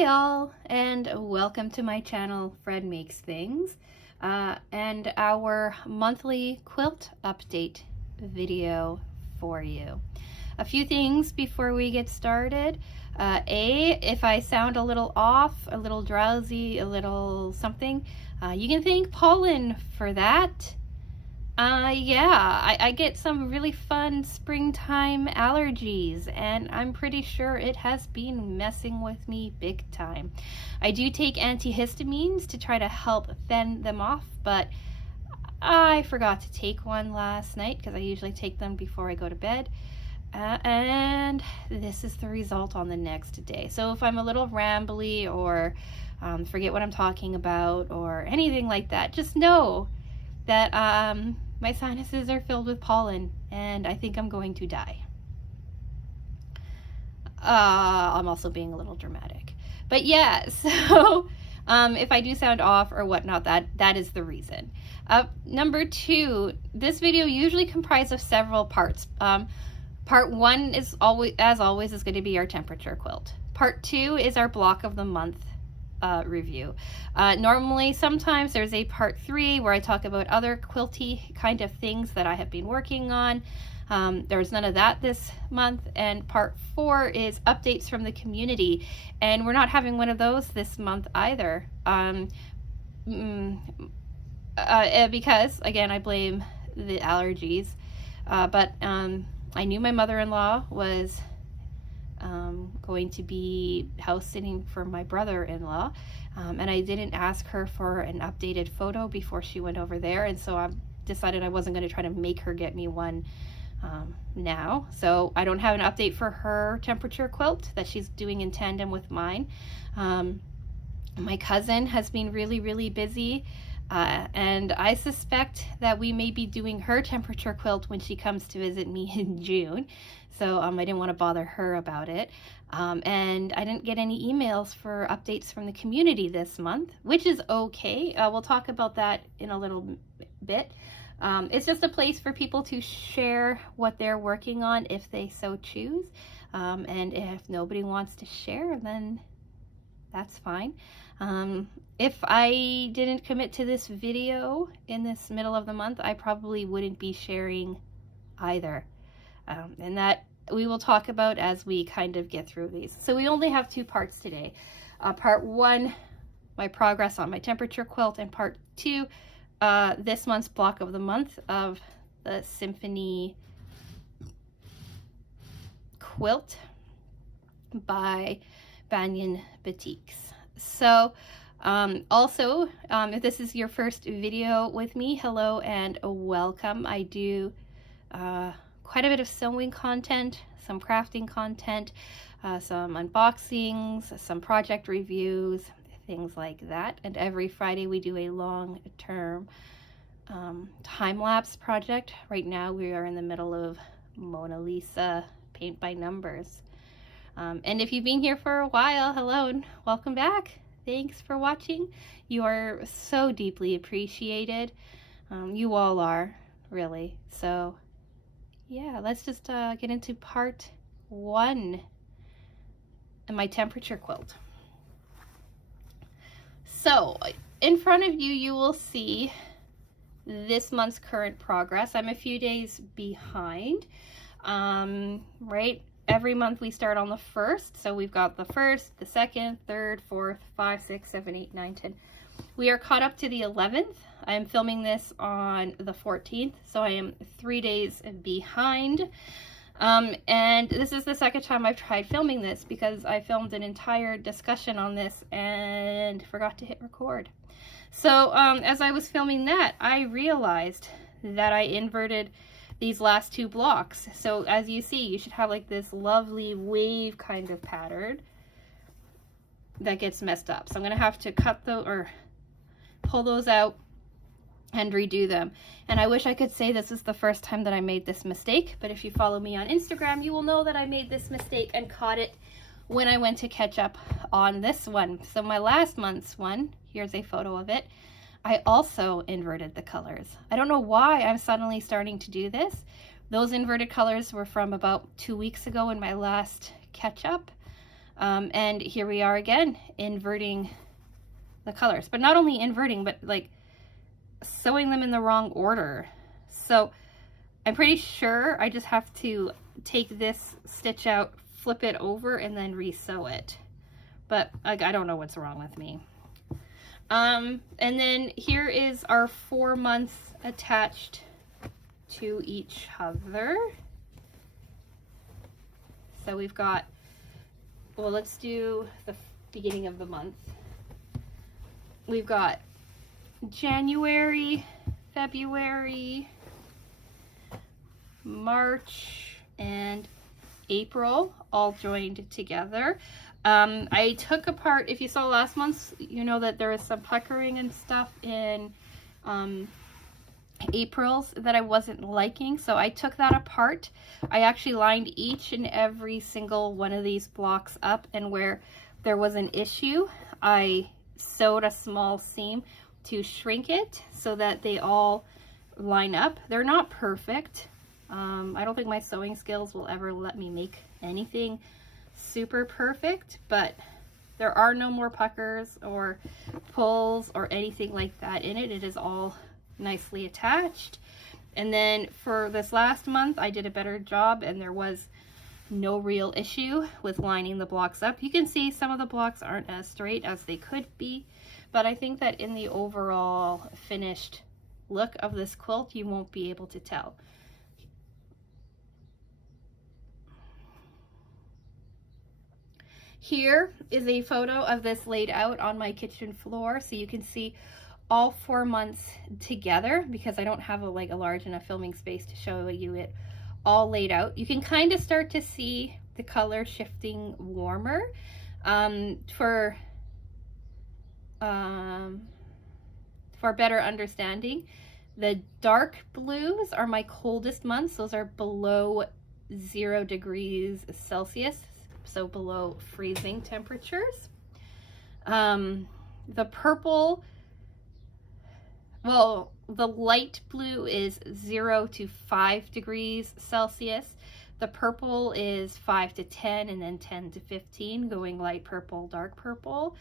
Hi all, and welcome to my channel, Fred Makes Things, and our monthly quilt update video for you. A few things before we get started. If I sound a little off, a little drowsy, a little something, you can thank pollen for that. I get some really fun springtime allergies, and I'm pretty sure it has been messing with me big time. I do take antihistamines to try to help fend them off, but I forgot to take one last night because I usually take them before I go to bed. And this is the result on the next day. So if I'm a little rambly or forget what I'm talking about or anything like that, just know that my sinuses are filled with pollen and I think I'm going to die. I'm also being a little dramatic. But yeah, so if I do sound off or whatnot, that is the reason. Number two, this video usually comprises of several parts. Part one is always going to be our temperature quilt. Part two is our block of the month review. Normally, sometimes there's a part three where I talk about other quilty kind of things that I have been working on. There's none of that this month. And part four is updates from the community. And we're not having one of those this month either. Because, again, I blame the allergies. But I knew my mother-in-law was going to be house sitting for my brother-in-law, and I didn't ask her for an updated photo before she went over there, and so I decided I wasn't going to try to make her get me one now. So I don't have an update for her temperature quilt that she's doing in tandem with mine. My cousin has been really busy, and I suspect that we may be doing her temperature quilt when she comes to visit me in June. So I didn't want to bother her about it. And I didn't get any emails for updates from the community this month, which is okay. We'll talk about that in a little bit. It's just a place for people to share what they're working on if they so choose. And if nobody wants to share, then that's fine. If I didn't commit to this video in this middle of the month, I probably wouldn't be sharing either. And that we will talk about as we kind of get through these. So we only have two parts today. Part one, my progress on my temperature quilt, and part two, this month's block of the month of the Symphony quilt by Banyan Batiks. So also, if this is your first video with me, hello and welcome. I do quite a bit of sewing content, some crafting content, some unboxings, some project reviews, things like that. And every Friday we do a long-term time-lapse project. Right now we are in the middle of Mona Lisa paint by numbers. And if you've been here for a while, hello and welcome back. Thanks for watching. You are so deeply appreciated. You all are, really. So yeah, let's just get into part one and my temperature quilt. So in front of you, you will see this month's current progress. I'm a few days behind, right? Every month we start on the 1st. So we've got the 1st, the 2nd, 3rd, 4th, 5, 6, 7, 8, 9, 10. We are caught up to the 11th. I am filming this on the 14th, so I am 3 days behind. And this is the second time I've tried filming this because I filmed an entire discussion on this and forgot to hit record. So as I was filming that, I realized that I inverted these last two blocks. So as you see, you should have like this lovely wave kind of pattern that gets messed up. So I'm gonna have to cut those or pull those out and redo them. And I wish I could say this is the first time that I made this mistake, but if you follow me on Instagram, you will know that I made this mistake and caught it when I went to catch up on this one. So my last month's one, here's a photo of it, I also inverted the colors. I don't know why I'm suddenly starting to do this. Those inverted colors were from about 2 weeks ago in my last catch up. And here we are again, inverting the colors, but not only inverting, but like sewing them in the wrong order. So I'm pretty sure I just have to take this stitch out, flip it over, and then re-sew it. But like, I don't know what's wrong with me. And then here is our 4 months attached to each other. So we've got, well, let's do the beginning of the month. We've got January, February, March, and April all joined together. I took apart, if you saw last month, you know that there was some puckering and stuff in April's that I wasn't liking, so I took that apart. I actually lined each and every single one of these blocks up, and where there was an issue, I sewed a small seam to shrink it so that they all line up. They're not perfect. I don't think my sewing skills will ever let me make anything super perfect, but there are no more puckers or pulls or anything like that in it. It is all nicely attached. And then for this last month, I did a better job, and there was no real issue with lining the blocks up. You can see some of the blocks aren't as straight as they could be, but I think that in the overall finished look of this quilt, you won't be able to tell. Here is a photo of this laid out on my kitchen floor, so you can see all 4 months together, because I don't have a large enough filming space to show you it all laid out. You can kind of start to see the color shifting warmer. For better understanding, the dark blues are my coldest months. Those are below 0 degrees Celsius, so below freezing temperatures. The purple, well, the light blue is 0 to 5 degrees Celsius. The purple is 5 to 10, and then 10 to 15, going light purple, dark purple.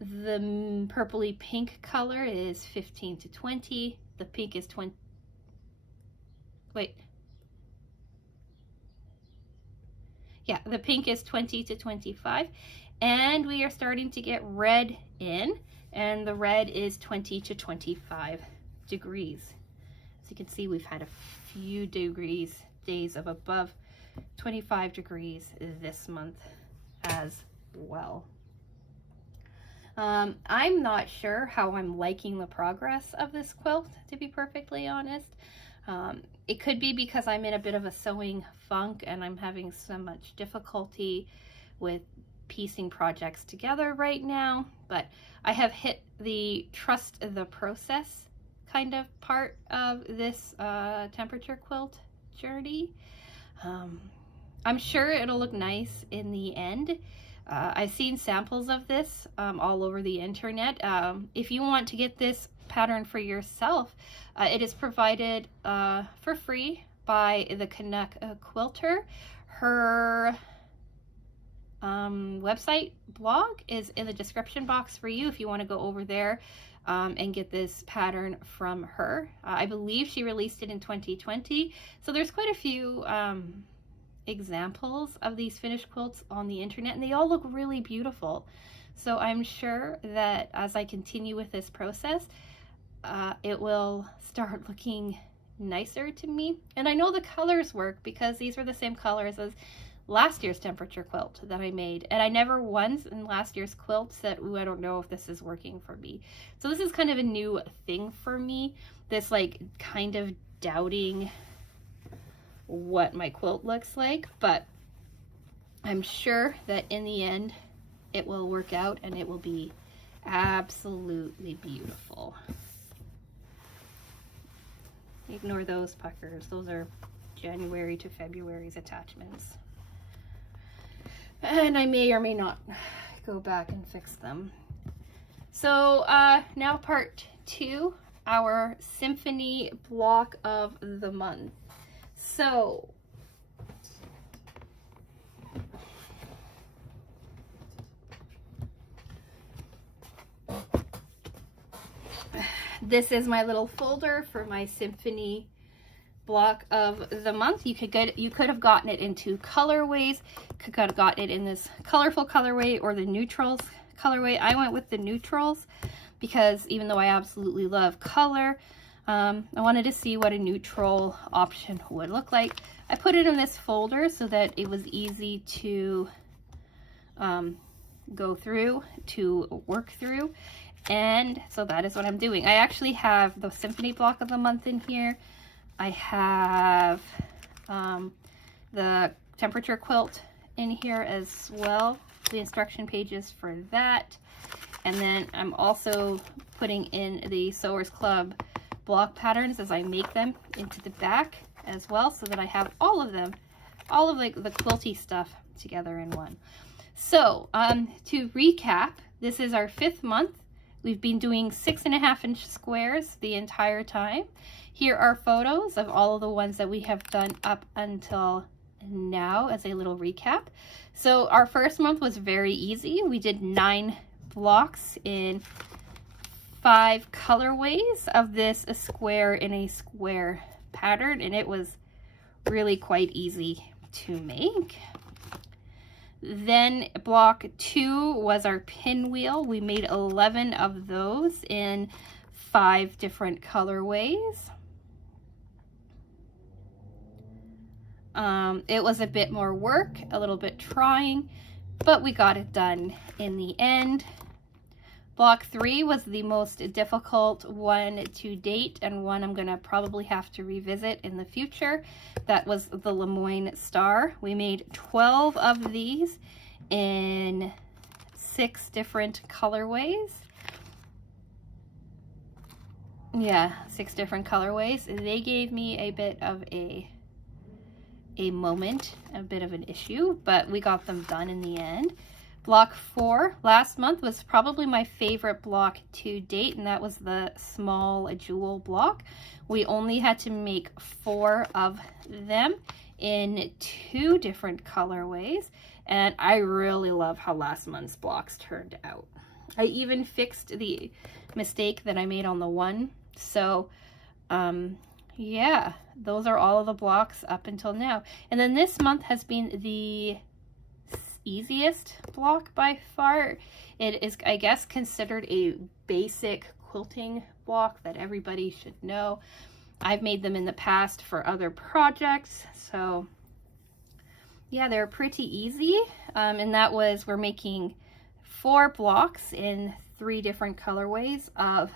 The purpley pink color is 15 to 20. The pink is 20. Wait. Yeah, the pink is 20 to 25. And we are starting to get red in, and the red is 20 to 25 degrees. As you can see, we've had a few days of above 25 degrees this month as well. I'm not sure how I'm liking the progress of this quilt, to be perfectly honest. It could be because I'm in a bit of a sewing funk and I'm having so much difficulty with piecing projects together right now, but I have hit the trust the process kind of part of this temperature quilt journey. I'm sure it'll look nice in the end. I've seen samples of this all over the internet. If you want to get this pattern for yourself, it is provided for free by the Canuck Quilter. Her website blog is in the description box for you if you want to go over there and get this pattern from her. I believe she released it in 2020, so there's quite a few examples of these finished quilts on the internet, and they all look really beautiful. So I'm sure that as I continue with this process, it will start looking nicer to me. And I know the colors work because these were the same colors as last year's temperature quilt that I made, and I never once in last year's quilt said, ooh, I don't know if this is working for me. So this is kind of a new thing for me, this like kind of doubting what my quilt looks like, but I'm sure that in the end it will work out and it will be absolutely beautiful. Ignore those puckers, those are January to February's attachments, and I may or may not go back and fix them. So now part 2, our Symphony block of the month. So this is my little folder for my Symphony Block of the month. You could have gotten it in two colorways. Could have gotten it in this colorful colorway or the neutrals colorway. I went with the neutrals because even though I absolutely love color, I wanted to see what a neutral option would look like. I put it in this folder so that it was easy to go through, to work through. And so that is what I'm doing. I actually have the Symphony Block of the month in here. I have the temperature quilt in here as well, the instruction pages for that. And then I'm also putting in the Sewers Club block patterns as I make them into the back as well, so that I have all of them, all of the quilty stuff together in one. So to recap, this is our 5th month. We've been doing 6.5-inch squares the entire time. Here are photos of all of the ones that we have done up until now as a little recap. So our first month was very easy. We did 9 blocks in 5 colorways of this a square in a square pattern, and it was really quite easy to make. Then block 2 was our pinwheel. We made 11 of those in 5 different colorways. It was a bit more work, a little bit trying, but we got it done in the end. Block 3 was the most difficult one to date, and one I'm gonna probably have to revisit in the future. That was the Lemoyne Star. We made 12 of these in 6 different colorways. Yeah, 6 different colorways. They gave me a bit of a moment, a bit of an issue, but we got them done in the end. Block 4 last month was probably my favorite block to date, and that was the small jewel block. We only had to make 4 of them in 2 different colorways, and I really love how last month's blocks turned out. I even fixed the mistake that I made on the one. So yeah, those are all of the blocks up until now. And then this month has been the easiest block by far. It is, I guess, considered a basic quilting block that everybody should know. I've made them in the past for other projects, so yeah, they're pretty easy. And that was, we're making 4 blocks in 3 different colorways of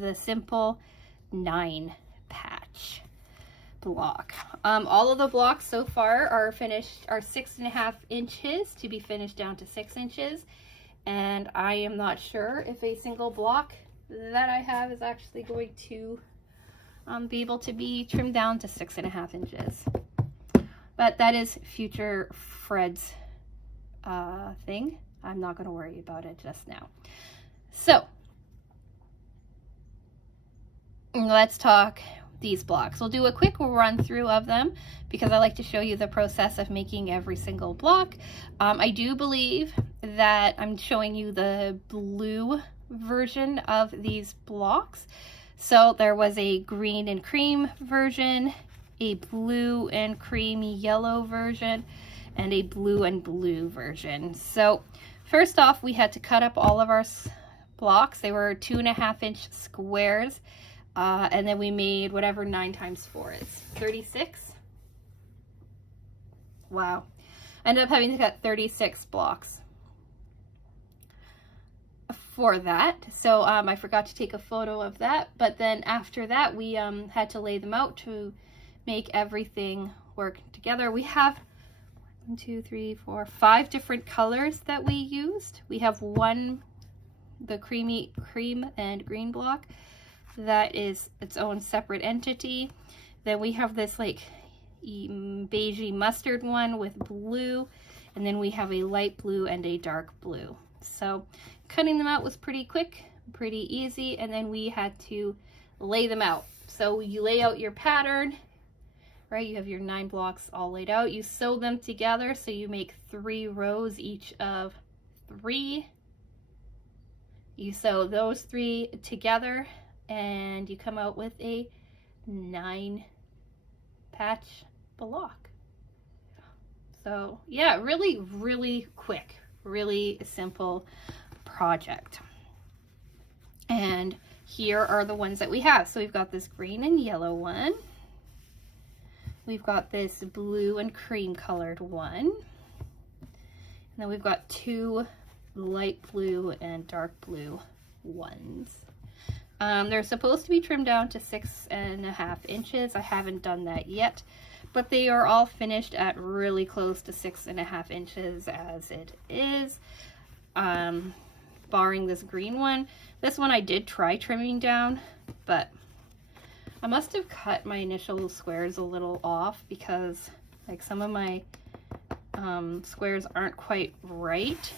the simple 9 patch block. All of the blocks so far are finished, are 6.5 inches to be finished down to 6 inches, and I am not sure if a single block that I have is actually going to be able to be trimmed down to 6.5 inches. But that is future Fred's thing. I'm not going to worry about it just now. So let's talk these blocks. We'll do a quick run through of them because I like to show you the process of making every single block. I do believe that I'm showing you the blue version of these blocks. So there was a green and cream version, a blue and creamy yellow version, and a blue and blue version. So first off, we had to cut up all of our blocks. They were 2.5-inch squares. And then we made whatever 9 times 4 is, 36. Wow. I ended up having to cut 36 blocks for that. So I forgot to take a photo of that. But then after that, we had to lay them out to make everything work together. We have 1, 2, 3, 4, 5 different colors that we used. We have one, the cream and green block. That is its own separate entity. Then we have this like beigey mustard one with blue, and then we have a light blue and a dark blue. So cutting them out was pretty quick, pretty easy, and then we had to lay them out. So you lay out your pattern, right? You have your 9 blocks all laid out. You sew them together, so you make 3 rows each of 3. You sew those 3 together, and you come out with a 9 patch block. So yeah, really quick, really simple project. And here are the ones that we have. So we've got this green and yellow one. We've got this blue and cream colored one. And then we've got 2 light blue and dark blue ones. They're supposed to be trimmed down to 6.5 inches. I haven't done that yet, but they are all finished at really close to 6.5 inches as it is, barring this green one. This one I did try trimming down, but I must have cut my initial squares a little off because like some of my squares aren't quite right,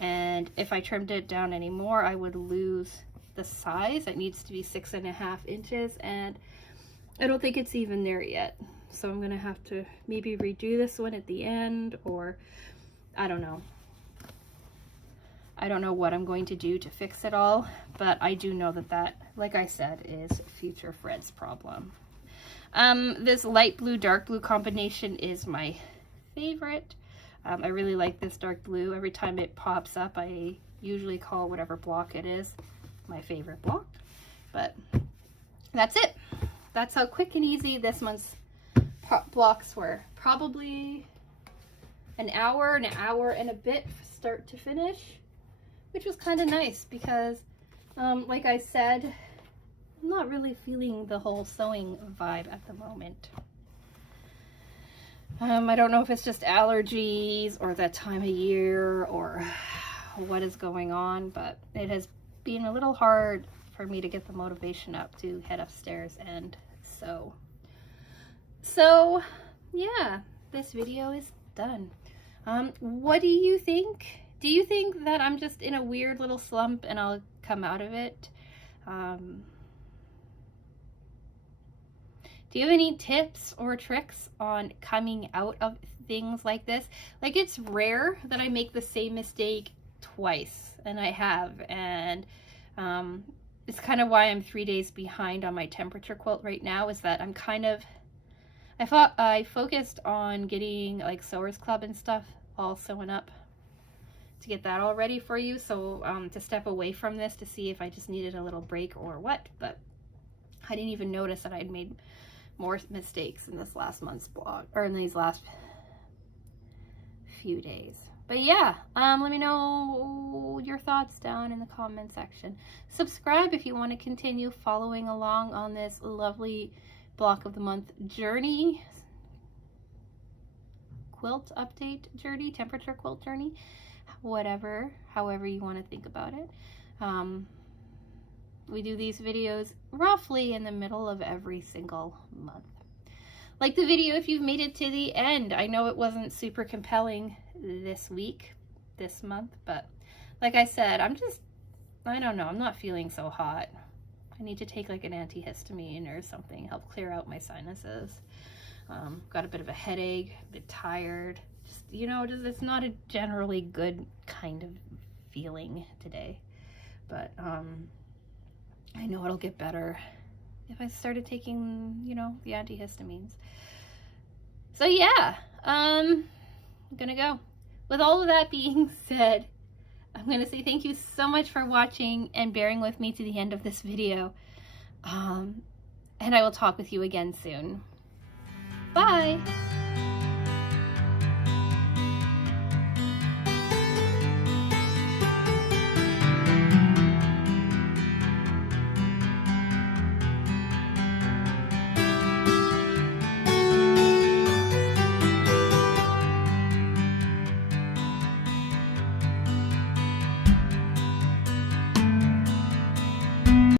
and if I trimmed it down anymore I would lose the size. It needs to be 6.5 inches, and I don't think it's even there yet. So I'm gonna have to maybe redo this one at the end, or I don't know. I don't know what I'm going to do to fix it all, but I do know that, like I said, is future Fred's problem. This light blue, dark blue combination is my favorite. I really like this dark blue. Every time it pops up, I usually call whatever block it is my favorite block. But that's it. That's how quick and easy this month's blocks were. Probably an hour and a bit start to finish, which was kind of nice because like I said, I'm not really feeling the whole sewing vibe at the moment. I don't know if it's just allergies or that time of year or what is going on, but it has been a little hard for me to get the motivation up to head upstairs and sew. So yeah, this video is done. What do you think? Do you think that I'm just in a weird little slump and I'll come out of it? Do you have any tips or tricks on coming out of things like this? Like, it's rare that I make the same mistake twice, and I have, and it's kind of why I'm 3 days behind on my temperature quilt right now, is that I'm kind of, I focused on getting like Sewers Club and stuff all sewn up to get that all ready for you, so to step away from this to see if I just needed a little break or what, but I didn't even notice that I'd made more mistakes in this last month's blog, or in these last few days. But yeah, let me know your thoughts down in the comment section. Subscribe if you want to continue following along on this lovely block of the month journey, quilt update journey, temperature quilt journey, however you want to think about it. We do these videos roughly in the middle of every single month. Like the video if you've made it to the end. I know it wasn't super compelling this month, but like I said, I don't know, I'm not feeling so hot. I need to take like an antihistamine or something, help clear out my sinuses. Got a bit of a headache, a bit tired. Just, you know, it's not a generally good kind of feeling today. But I know it'll get better if I started taking, you know, the antihistamines. So yeah, I'm gonna go. With all of that being said, I'm gonna say thank you so much for watching and bearing with me to the end of this video. And I will talk with you again soon. Bye!